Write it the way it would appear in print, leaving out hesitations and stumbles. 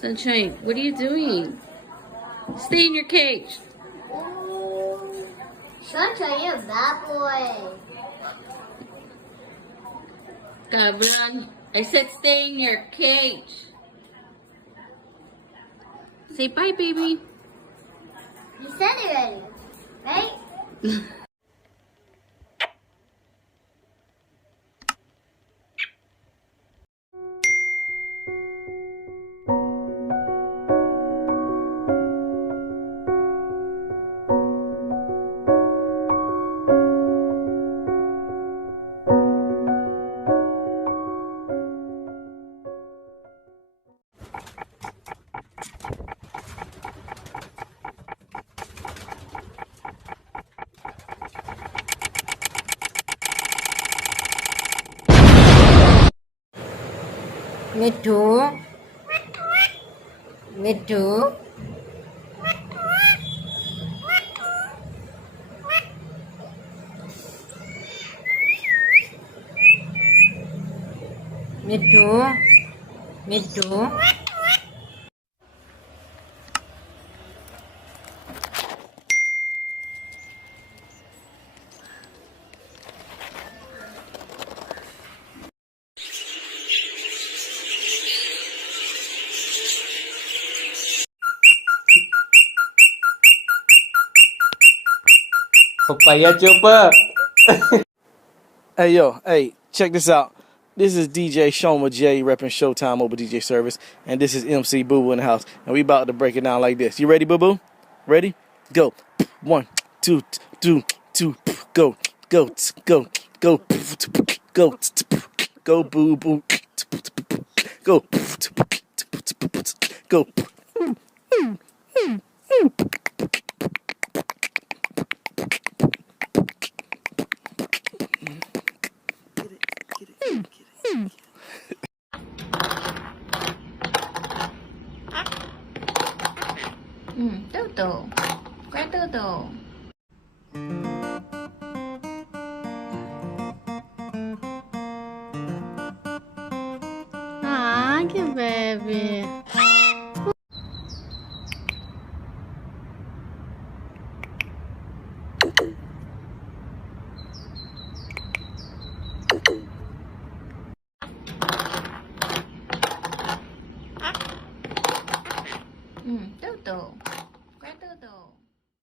Sunshine, what are you doing? Stay in your cage. Sunshine, you're a bad boy. Cabron, I said stay in your cage. Say bye, baby. You said it already, right? Mittu, Mittu, Mittu, Mittu. Papaya chopper. Hey, yo, hey, check this out. This is DJ Shoma J repping Showtime Mobile DJ Service, and this is MC Boo Boo in the house, and we about to break it down like this. You ready, Boo Boo? Ready? Go. 1, 2, 2, 2, go, go, go, go, go, go, Boo Boo, go, go. Toto. Where Toto? Ah, que baby. Toto.